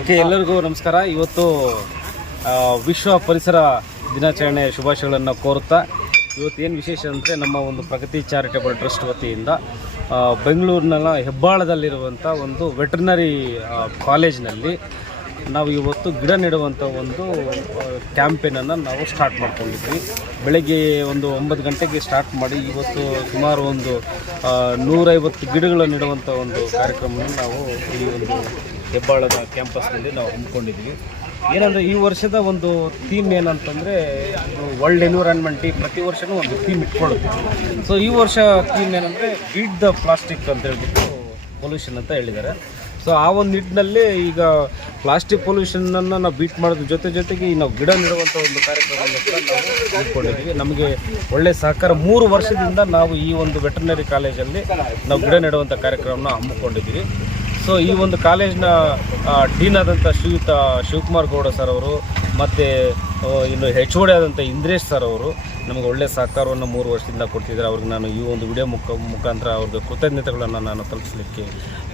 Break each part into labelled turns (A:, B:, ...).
A: Okay, ಎಲ್ಲರಿಗೂ ನಮಸ್ಕಾರ. ಇವತ್ತು ವಿಶ್ವ ಪರಿಸರ ದಿನಾಚರಣೆ ಶುಭಾಶಯಗಳನ್ನು ಕೋರುತ್ತಾ, ಇವತ್ತು ಏನು ವಿಶೇಷ ಅಂದರೆ ನಮ್ಮ ಒಂದು ಪ್ರಗತಿ ಚಾರಿಟೇಬಲ್ ಟ್ರಸ್ಟ್ ವತಿಯಿಂದ ಬೆಂಗಳೂರಿನ ಹೆಬ್ಬಾಳದಲ್ಲಿರುವಂಥ ಒಂದು ವೆಟರ್ನರಿ ಕಾಲೇಜ್ನಲ್ಲಿ ನಾವು ಇವತ್ತು ಗಿಡ ನೆಡುವಂಥ ಒಂದು ಕ್ಯಾಂಪೇನನ್ನು ನಾವು ಸ್ಟಾರ್ಟ್ ಮಾಡ್ಕೊಂಡಿದ್ವಿ. ಬೆಳಗ್ಗೆ ಒಂದು ಒಂಬತ್ತು ಗಂಟೆಗೆ ಸ್ಟಾರ್ಟ್ ಮಾಡಿ ಇವತ್ತು ಸುಮಾರು ಒಂದು ನೂರೈವತ್ತು ಗಿಡಗಳನ್ನು ನೆಡುವಂಥ ಒಂದು ಕಾರ್ಯಕ್ರಮವನ್ನು ನಾವು ಈ ಒಂದು ಹೆಬ್ಬಾಳದ ಕ್ಯಾಂಪಸ್ನಲ್ಲಿ ನಾವು ಹಮ್ಮಿಕೊಂಡಿದ್ವಿ. ಏನಂದರೆ ಈ ವರ್ಷದ ಒಂದು ಥೀಮ್ ಏನಂತಂದರೆ ವರ್ಲ್ಡ್ ಎನ್ವಿರಾನ್ಮೆಂಟ್ ಪ್ರತಿ ವರ್ಷವೂ ಒಂದು ಥೀಮ್ ಇಟ್ಕೊಳ್ಳುತ್ತೆ. ಸೊ ಈ ವರ್ಷ ಥೀಮ್ ಏನಂದರೆ ಬೀಟ್ ದ ಪ್ಲಾಸ್ಟಿಕ್ ಅಂತ ಹೇಳ್ಬಿಟ್ಟು ಪೊಲ್ಯೂಷನ್ ಅಂತ ಹೇಳಿದ್ದಾರೆ. ಸೊ ಆ ಒಂದು ನಿಟ್ಟಿನಲ್ಲಿ ಈಗ ಪ್ಲಾಸ್ಟಿಕ್ ಪೊಲ್ಯೂಷನನ್ನು ನಾವು ಬೀಟ್ ಮಾಡೋದ್ರ ಜೊತೆ ಜೊತೆಗೆ ಈ ನಾವು ಗಿಡ ನೆಡುವಂಥ ಒಂದು ಕಾರ್ಯಕ್ರಮವನ್ನು ಕೂಡ ನಾವು ಹಮ್ಮಿಕೊಂಡಿದ್ದೀವಿ. ನಮಗೆ ಒಳ್ಳೆಯ ಸಹಕಾರ ಮೂರು ವರ್ಷದಿಂದ ನಾವು ಈ ಒಂದು ವೆಟರ್ನರಿ ಕಾಲೇಜಲ್ಲಿ ನಾವು ಗಿಡ ನೆಡುವಂಥ ಕಾರ್ಯಕ್ರಮನ ಹಮ್ಮಿಕೊಂಡಿದ್ದೀವಿ. ಸೊ ಈ ಒಂದು ಕಾಲೇಜ್ನ ಡೀನ್ ಆದಂಥ ಶ್ರೀಯುತ ಶಿವಕುಮಾರ್ ಗೌಡ ಸರ್ ಅವರು, ಮತ್ತು ಇನ್ನು ಹೆಚ್ ಓಡಿ ಆದಂಥ ಇಂದ್ರೇಶ್ ಸರ್ ಅವರು ನಮಗೆ ಒಳ್ಳೆಯ ಸಹಕಾರವನ್ನು ಮೂರು ವರ್ಷದಿಂದ ಕೊಡ್ತಿದ್ದಾರೆ. ಅವ್ರಿಗೆ ನಾನು ಈ ಒಂದು ವಿಡಿಯೋ ಮುಖ, ಮುಖಾಂತರ ಅವ್ರಿಗೆ ಕೃತಜ್ಞತೆಗಳನ್ನು ನಾನು ತಲುಪಿಸಲಿಕ್ಕೆ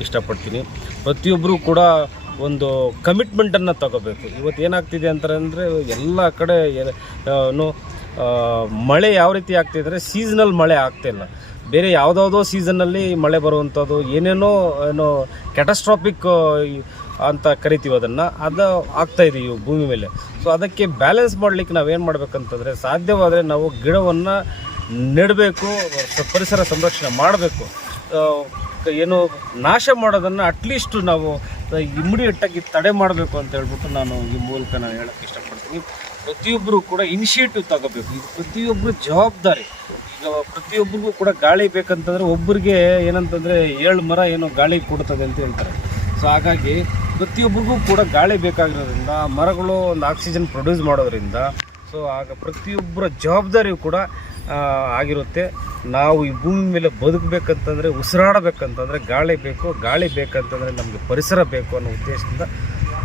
A: ಇಷ್ಟಪಡ್ತೀನಿ. ಪ್ರತಿಯೊಬ್ಬರೂ ಕೂಡ ಒಂದು ಕಮಿಟ್ಮೆಂಟನ್ನು ತಗೋಬೇಕು. ಇವತ್ತು ಏನಾಗ್ತಿದೆ ಅಂತಂದರೆ ಎಲ್ಲ ಕಡೆ ಮಳೆ ಯಾವ ರೀತಿ ಆಗ್ತಿದ್ರೆ ಸೀಸನಲ್ ಮಳೆ ಆಗ್ತಿಲ್ಲ. ಬೇರೆ ಯಾವುದಾವುದೋ ಸೀಸನ್ನಲ್ಲಿ ಮಳೆ ಬರುವಂಥದ್ದು, ಏನೇನೋ, ಏನು ಕ್ಯಾಟಸ್ಟ್ರಾಫಿಕ್ ಅಂತ ಕರಿತೀವಿ ಅದನ್ನು. ಅದು ಆಗ್ತಾ ಇದೆ ಈ ಭೂಮಿ ಮೇಲೆ. ಸೊ ಅದಕ್ಕೆ ಬ್ಯಾಲೆನ್ಸ್ ಮಾಡಲಿಕ್ಕೆ ನಾವೇನು ಮಾಡಬೇಕಂತಂದರೆ, ಸಾಧ್ಯವಾದರೆ ನಾವು ಗಿಡವನ್ನು ನೆಡಬೇಕು ಪರಿಸರ ಸಂರಕ್ಷಣೆ ಮಾಡಬೇಕು. ಏನು ನಾಶ ಮಾಡೋದನ್ನು ಅಟ್ಲೀಸ್ಟ್ ನಾವು ಇಮಿಡಿಯೇಟಾಗಿ ತಡೆ ಮಾಡಬೇಕು ಅಂತ ಹೇಳ್ಬಿಟ್ಟು ನಾನು ಈ ಮೂಲಕ ನಾನು ಹೇಳೋಕ್ಕೆ ಇಷ್ಟಪಡ್ತೀನಿ. ಪ್ರತಿಯೊಬ್ಬರು ಕೂಡ ಇನಿಷಿಯೇಟಿವ್ ತಗೋಬೇಕು. ಇದು ಪ್ರತಿಯೊಬ್ಬರು ಜವಾಬ್ದಾರಿ. ಪ್ರತಿಯೊಬ್ಬರಿಗೂ ಕೂಡ ಗಾಳಿ ಬೇಕಂತಂದ್ರೆ ಒಬ್ಬರಿಗೆ ಏನಂತಂದರೆ ಏಳು ಮರ ಏನೋ ಗಾಳಿ ಕೊಡ್ತದೆ ಅಂತ ಹೇಳ್ತಾರೆ. ಸೊ ಹಾಗಾಗಿ ಪ್ರತಿಯೊಬ್ಬರಿಗೂ ಕೂಡ ಗಾಳಿ ಬೇಕಾಗಿರೋದ್ರಿಂದ ಮರಗಳು ಒಂದು ಆಕ್ಸಿಜನ್ ಪ್ರೊಡ್ಯೂಸ್ ಮಾಡೋದ್ರಿಂದ ಸೊ ಆಗ ಪ್ರತಿಯೊಬ್ಬರ ಜವಾಬ್ದಾರಿಯು ಕೂಡ ಆಗಿರುತ್ತೆ. ನಾವು ಈ ಭೂಮಿ ಮೇಲೆ ಬದುಕಬೇಕಂತಂದರೆ, ಉಸಿರಾಡಬೇಕಂತಂದರೆ ಗಾಳಿ ಬೇಕು. ಗಾಳಿ ಬೇಕಂತಂದರೆ ನಮಗೆ ಪರಿಸರ ಬೇಕು ಅನ್ನೋ ಉದ್ದೇಶದಿಂದ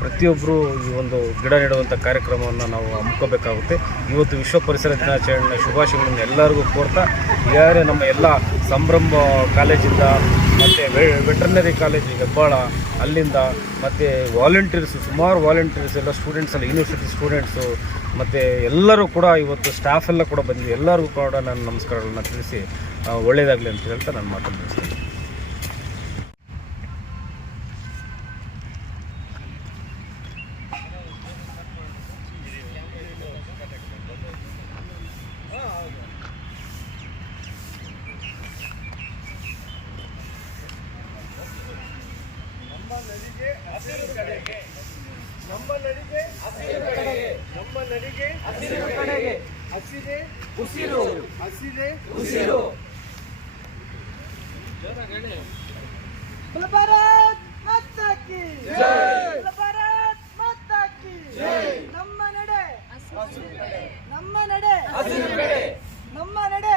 A: ಪ್ರತಿಯೊಬ್ಬರು ಈ ಒಂದು ಗಿಡ ನೆಡುವಂಥ ಕಾರ್ಯಕ್ರಮವನ್ನು ನಾವು ಹಮ್ಮಿಕೋಬೇಕಾಗುತ್ತೆ. ಇವತ್ತು ವಿಶ್ವ ಪರಿಸರ ದಿನಾಚರಣೆ ಶುಭಾಶಯಗಳನ್ನು ಎಲ್ಲರಿಗೂ ಕೋರ್ತಾ, ಯಾರೇ ನಮ್ಮ ಎಲ್ಲ ಸಂಭ್ರಮ ಕಾಲೇಜಿಂದ, ಮತ್ತು ವೆಟರ್ನರಿ ಕಾಲೇಜ್ ಹೆಬ್ಬಾಳ ಅಲ್ಲಿಂದ, ಮತ್ತು ವಾಲಂಟಿಯರ್ಸ್, ಸುಮಾರು ವಾಲಂಟಿಯರ್ಸ್, ಎಲ್ಲ ಸ್ಟೂಡೆಂಟ್ಸ್ ಎಲ್ಲ ಯೂನಿವರ್ಸಿಟಿ ಸ್ಟೂಡೆಂಟ್ಸು, ಮತ್ತು ಎಲ್ಲರೂ ಕೂಡ ಇವತ್ತು ಸ್ಟಾಫ್ ಎಲ್ಲ ಕೂಡ ಬಂದಿದೆ ಎಲ್ಲರಿಗೂ ಕೂಡ ನಾನು ನಮಸ್ಕಾರಗಳನ್ನ ತಿಳಿಸಿ ಒಳ್ಳೆಯದಾಗಲಿ ಅಂತ ಹೇಳ್ತಾ ನಾನು ಮಾತನ್ನು ಕಡೆಗೆ.
B: ನಮ್ಮ ನಡಿಗೆ ಹಸಿರು ಕಡೆಗೆ. ನಮ್ಮ ನಡಿಗೆ ಹಸಿರು ಕಡೆಗೆ. ಹಸಿದೆ. ಉಸಿರು. ಹಸಿದೆ. ಉಸಿರು.
C: ಭಾರತ್ ಮಾತಾ ಕಿ ಜೈ. ಭಾರತ್ ಮಾತಾ ಕಿ ಜೈ. ನಮ್ಮ ನಡೆ. ನಮ್ಮ ನಡೆ. ನಮ್ಮ ನಡೆ.